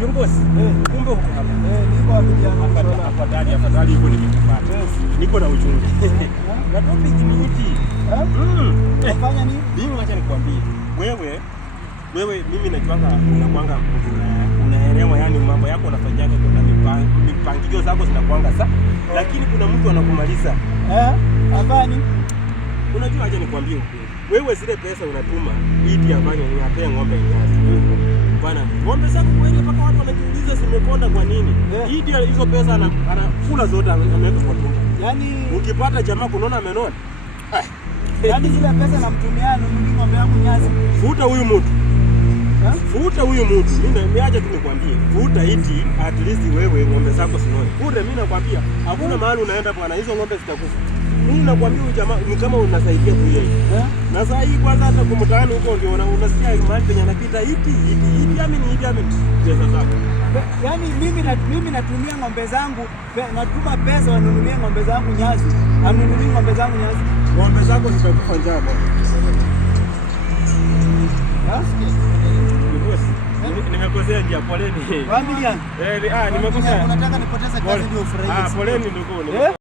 Kiongozi, kumbe uko hapa. Niko hapa kijana. Afadhali yuko nimekupata. Niko na uchungu. Na topic ni ipi? Fanya nini? Mimi acha nikwambie. Wewe mimi najuanga unakuanga unaelewa, yani mambo yako unafanyaga, kuna mipangilio zako zinakuanga sawa. Lakini kuna mtu anakumaliza. Afani. Unajua acha nikwambie ukweli. Wewe zile pesa unatuma ili afanye unapea ng'ombe nyasi. Bwana, ng'ombe zako kweli mpaka watu wanajiuliza zimekonda kwa nini? Ili hizo pesa anakula zote ameweka kwa tumbo. Yaani ukipata jamaa kunaona amenona. Yaani zile pesa namtumia nunui ng'ombe yangu nyasi. Futa huyu mtu. Futa huyu mtu. Mimi nimeacha tu nikwambie. Futa iti at least wewe ng'ombe zako sinone. Kule mimi nakwambia hakuna mahali unaenda bwana, hizo ng'ombe zitakufa. Mimi nakwambia huyu jamaa ni kama unasaidia tu yeye. Na saa hii kwanza hata kumtaani huko ndio unasikia mahali penye anapita iti amini pesa zako. Yaani mimi natumia ng'ombe zangu, natuma pesa wanunulie ng'ombe zangu nyasi. Amnunulie ng'ombe zangu nyasi. Ng'ombe zako zitakufa njaa bwana. Nimekosea njia, poleni. Familia. Nimekosea. Unataka nipoteze kazi ndio ufurahie. Poleni ndugu.